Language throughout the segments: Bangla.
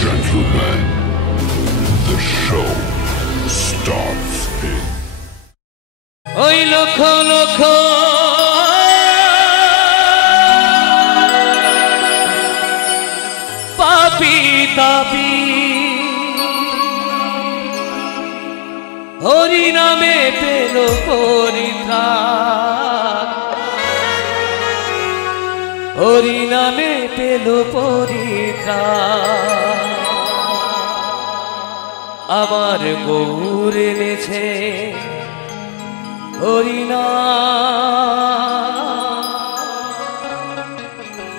Gentlemen, the show starts in. Oi lokho lokho papi tapi hori name pelo poritraণ hori name pelo poritraণ আমার গৌর এনেছে হরিনাম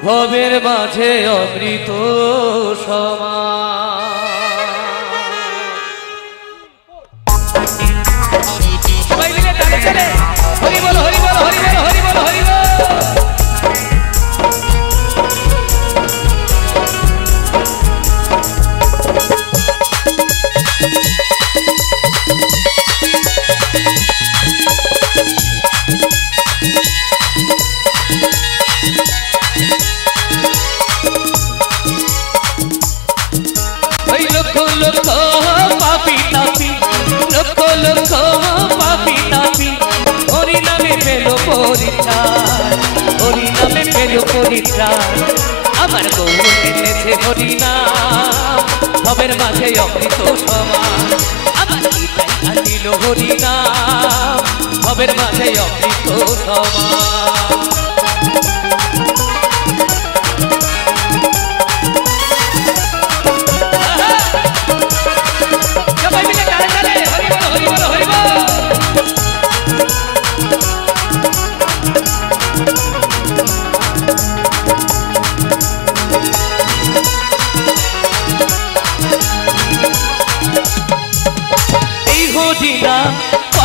ভবের মাঝে অমৃত সবাই মিলে তালে তালে হরি বল হরি বল হরি বল হরি বল হরি বল পাপি তাপি লক্ষ লক্ষ পাপি তাপি হরি নামে পেল পরিত্রাণ হরি নামে পেল পরিত্রাণ আমার গৌর এনেছে হরি নাম ভবের মাঝে অমৃত সমান আমার গীতায় আনিল হরি নাম ভবের মাঝে অমৃত সমান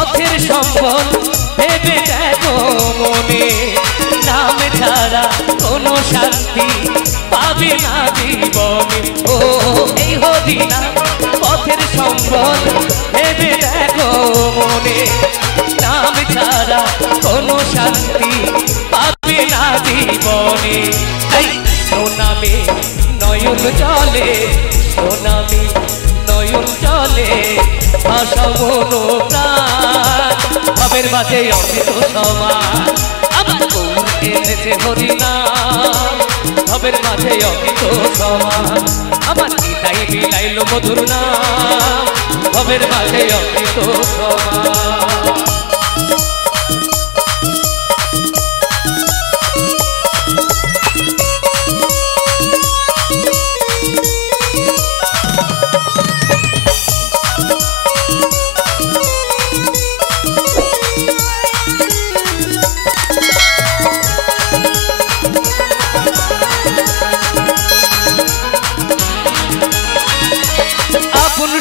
পথের সম্বল ভেবে দেখো মনে নাম ছাড়া কোনো শান্তি পাবে না জীবনে ও এই হরিনা পথের সম্বল ভেবে দেখো মনে নাম ছাড়া কোনো শান্তি পাবে না জীবনে তাই সোনামে নয়ন জলে সোনামে নয়ন জলে ভাষা মনো প্রাণ ভবের মাঝে অমৃত সমান আমার গৌর এনেছে হরিনাম ভবের মাঝে অমৃত সমান আমার গীতায় মিলাইল মধুর নাম ভবের মাঝে অমৃত সমান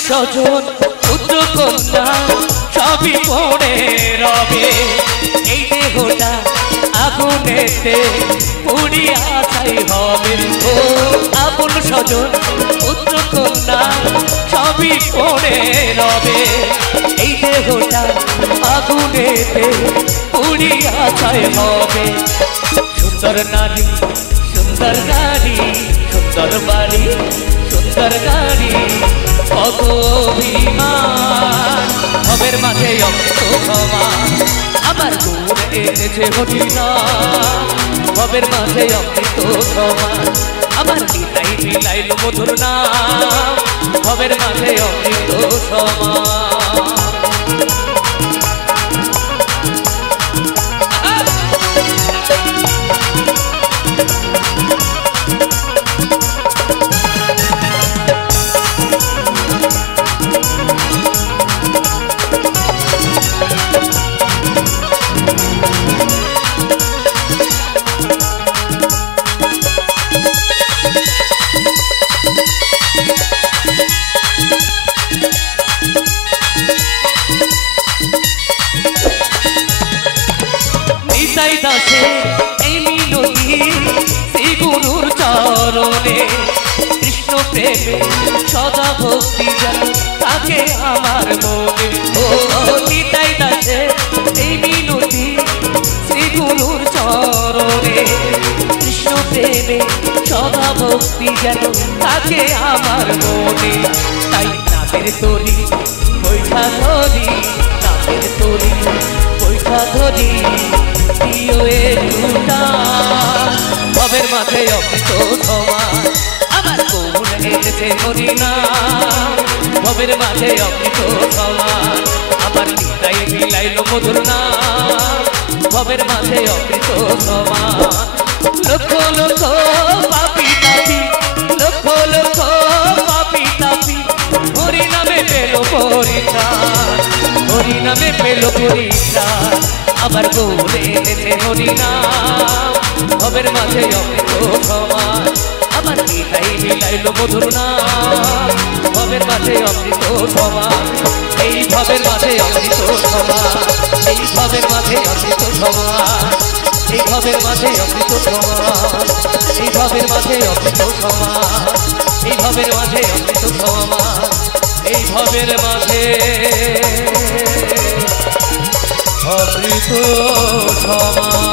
স্বজন পুত্র কন্যা সবই পড়ে রবে এই দেহটা আগুনেতে পুড়িয়া ছাই হবে ও আপন স্বজন পুত্র কন্যা সবই পড়ে রবে এই দেহটা আগুনেতে পুড়িয়া ছাই হবে সুন্দর নারী সুন্দর গাড়ি সুন্দর বাড়ি সুন্দর গাড়ি অভিমান ভবের মাঝে অমৃত সমান আমার গৌর এনেছে হরিনাম ভবের মাঝে অমৃত সমান আমার গীতায় মিলাইল মধুর নাম ভবের মাঝে অমৃত সমান দাসে এই মিনতি শ্রী গুরুর চরণে কৃষ্ণ প্রেমে সদা ভক্তি যেন থাকে আমার মনে ও নিতাই দাসে এই মিনতি শ্রী গুরুর চরণে কৃষ্ণ প্রেমে ভেবে সদা ভক্তি যেন থাকে আমার মনে। তাই নামের তরি বৈঠা ধরি, নামের তরি বৈঠা ধরি, দিও একটু টান। ভবের মাঝে অমৃত সমান আমার গৌর এনেছে হরিনাম। ভবের মাঝে অমৃত সমান আমার নিতাই মিলাইল মধুর নাম। ভবের মাঝে অমৃত সমান লক্ষ লক্ষ পাপি তাপি, লক্ষ লক্ষ পাপি তাপি হরি নামে পেল পরিত্রাণ, হরি নামে পেল পরিত্রাণ। আমার গৌরে এনেছে হরিনাম। ভবের মাঝে অমৃত সমান আমার নিতাই মিলাইল মধুর নাম। ভবের মাঝে অমৃত সমান, এই ভবের মাঝে অমৃত সমান, এই ভবের মাঝে অমৃত সমান, এই ভবের মাঝে অমৃত সমান, এই ভবের মাঝে অমৃত সমান, এই ভবের মাঝে অমৃত সমান, এই ভবের মাঝে অমৃত সমান।